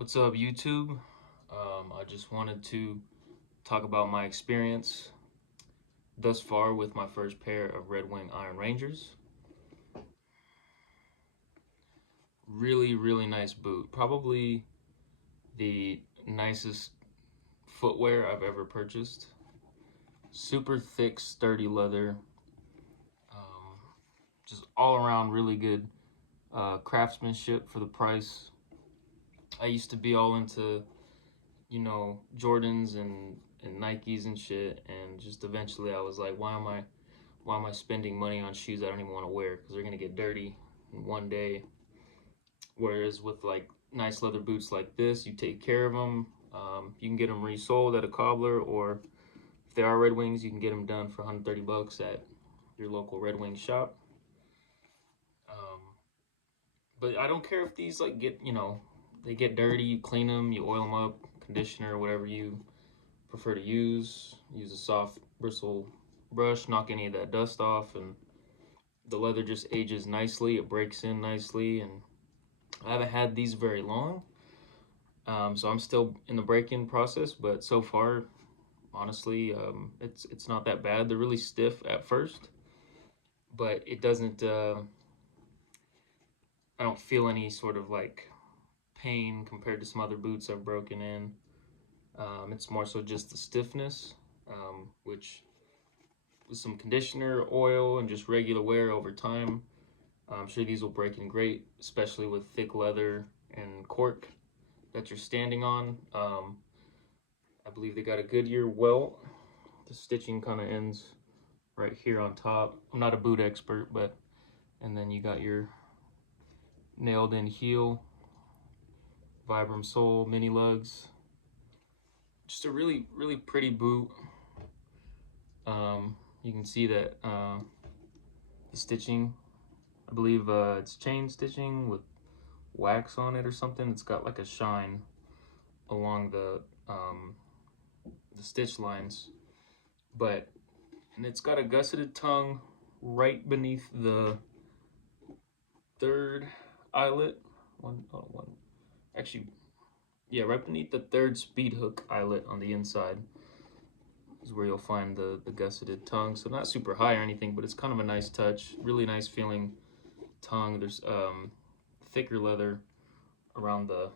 What's up, YouTube? I just wanted to talk about my experience thus far with my first pair of Red Wing Iron Rangers. Really, really nice boot. Probably the nicest footwear I've ever purchased. Super thick, sturdy leather. Um, just all around really good craftsmanship for the price. I used to be all into Jordans and Nikes and shit, and just eventually I was like, why am I spending money on shoes I don't even want to wear because they're gonna get dirty in one day. Whereas with like nice leather boots like this, you take care of them. You can get them resold at a cobbler, or if they are Red Wings, you can get them done for 130 bucks at your local Red Wing shop. Um, but I don't care if these like they get dirty. You clean them, you oil them up, conditioner, whatever you prefer to use. Use a soft bristle brush, knock any of that dust off, and the leather just ages nicely. It breaks in nicely, and I haven't had these very long, so I'm still in the break-in process. But so far, honestly, it's not that bad. They're really stiff at first, but it doesn't. I don't feel any sort of like pain compared to some other boots I've broken in. It's more so just the stiffness, which with some conditioner, oil, and just regular wear over time, I'm sure these will break in great, especially with thick leather and cork that you're standing on. I believe they got a Goodyear welt. The stitching kind of ends right here on top. I'm not a boot expert, but and then you got your nailed in heel, Vibram sole, mini lugs. Just a really, really pretty boot. You can see that the stitching, I believe it's chain stitching with wax on it or something. It's got like a shine along the stitch lines, but and it's got a gusseted tongue right beneath the third eyelet. One, actually, yeah, right beneath the third speed hook eyelet on the inside is where you'll find the gusseted tongue. So not super high or anything, but it's kind of a nice touch. Really nice feeling tongue. There's thicker leather around the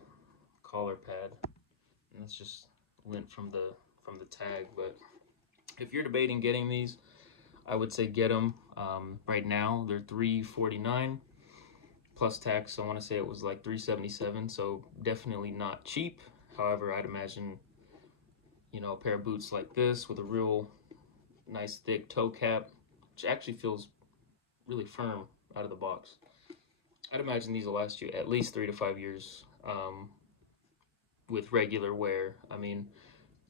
collar pad, and that's just lint from the tag. But if you're debating getting these, I would say get them. Right now they're $349 plus tax. I want to say it was like $377, so definitely not cheap. However, I'd imagine a pair of boots like this with a real nice thick toe cap, which actually feels really firm out of the box. I'd imagine these will last you at least 3 to 5 years with regular wear. I mean,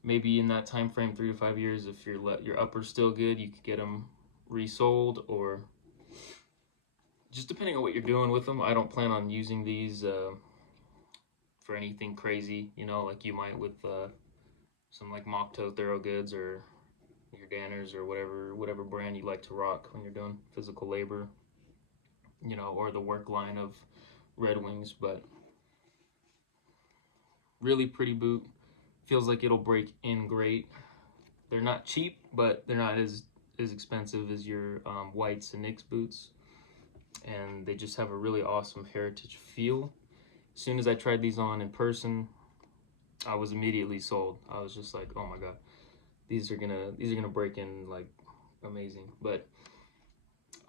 maybe in that time frame, 3 to 5 years, if your upper's still good, you could get them resold, or just depending on what you're doing with them. I don't plan on using these for anything crazy, like you might with some like mock toe Thorogoods or your Danners or whatever brand you like to rock when you're doing physical labor, or the work line of Red Wings. But really pretty boot. Feels like it'll break in great. They're not cheap, but they're not as expensive as your whites and Knicks boots, and they just have a really awesome heritage feel. As soon as I tried these on in person, I was immediately sold. I was just like, oh my god, these are gonna break in like amazing. But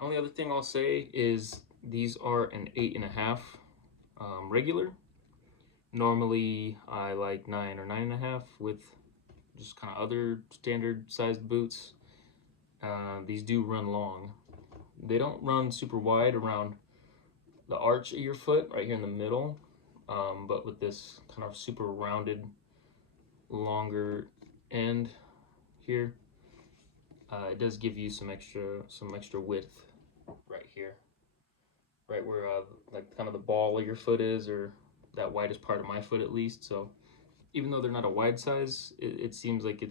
only other thing I'll say is these are an 8.5 regular. Normally I like 9 or 9.5 with just kind of other standard sized boots. These do run long. They don't run super wide around the arch of your foot right here in the middle, but with this kind of super rounded, longer end here, it does give you some extra width right here, right where like kind of the ball of your foot is, or that widest part of my foot at least. So even though they're not a wide size, it seems like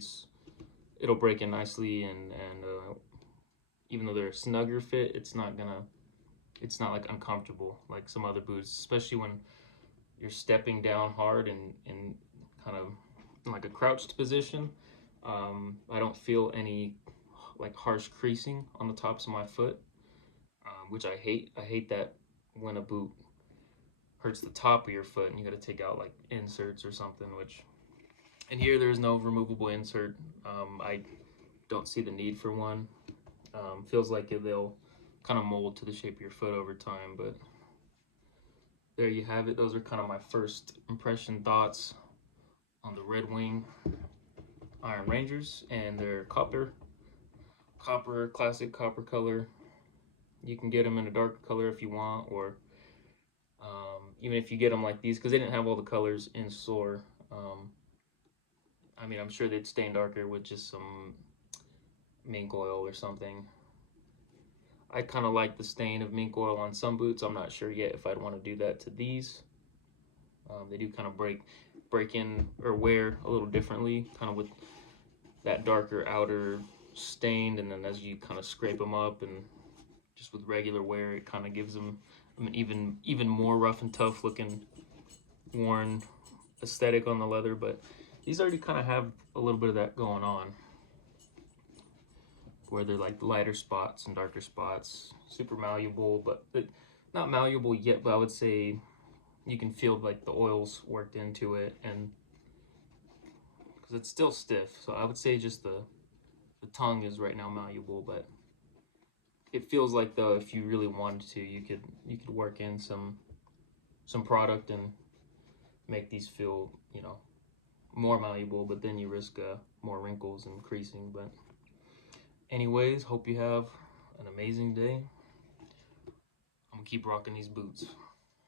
it'll break in nicely, and even though they're a snugger fit, it's not like uncomfortable like some other boots, especially when you're stepping down hard and kind of in like a crouched position. I don't feel any like harsh creasing on the tops of my foot, which I hate. I hate that when a boot hurts the top of your foot and you got to take out like inserts or something. Which in here there's no removable insert. I don't see the need for one. Feels like they'll kind of mold to the shape of your foot over time, but there you have it. Those are kind of my first impression thoughts on the Red Wing Iron Rangers, and they're copper, classic copper color. You can get them in a darker color if you want, or even if you get them like these, because they didn't have all the colors in store. I mean, I'm sure they'd stain darker with just some mink oil or something. I kind of like the stain of mink oil on some boots. I'm not sure yet if I'd want to do that to these. They do kind of break in or wear a little differently, kind of with that darker outer stained, and then as you kind of scrape them up and just with regular wear, it kind of gives them an even more rough and tough looking worn aesthetic on the leather. But these already kind of have a little bit of that going on, where they're like lighter spots and darker spots, super malleable, but not malleable yet, but I would say you can feel like the oils worked into it, and because it's still stiff, so I would say just the tongue is right now malleable, but it feels like though if you really wanted to, you could work in some product and make these feel, you know, more malleable, but then you risk more wrinkles and creasing. But anyways, hope you have an amazing day. I'm gonna keep rocking these boots.